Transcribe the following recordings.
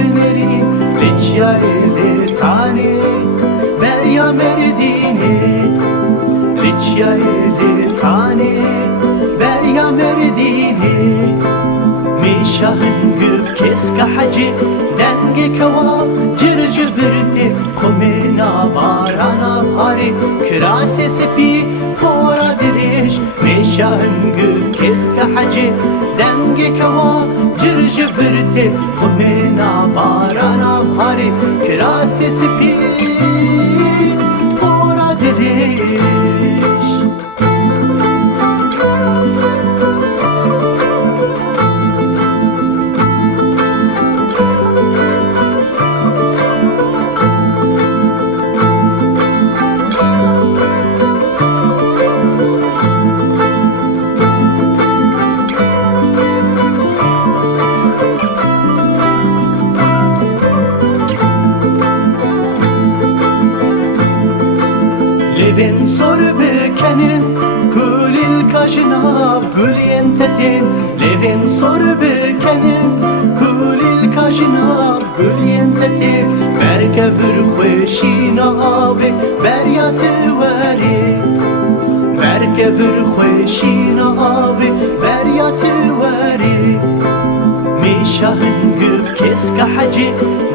فنري لچیا لتاني بريا مرديني لچیا لتاني بريا مرديني ميشاهن قف كسك حجي دنگي كوا جرج ورده خمينا بارانا باري كراسي سپي پورا دريش ميشاهن قف كسك حجي دنگي كوا جرج ورده خمينا بارانا باري كراسي سپي پورا دريش Levin soru bekenin kulil kajnav gulyentetin Levin soru bekenin kulil kajnav gulyentetin Berke vurkhweshina ave beryatı veri Berke vurkhweshina ave beryatı veri ميشاهن قف كسك حجي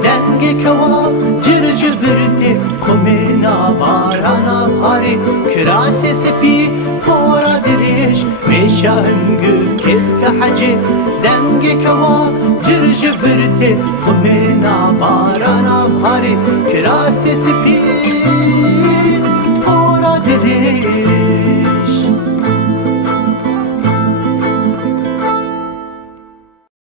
دنگي كوا جرج ورده خمينا بارانا باري كراسي سپي پورا دريش ميشاهن قف كسك حجي دنگي كوا جرج ورده خمينا بارانا باري كراسي سپي پورا دريش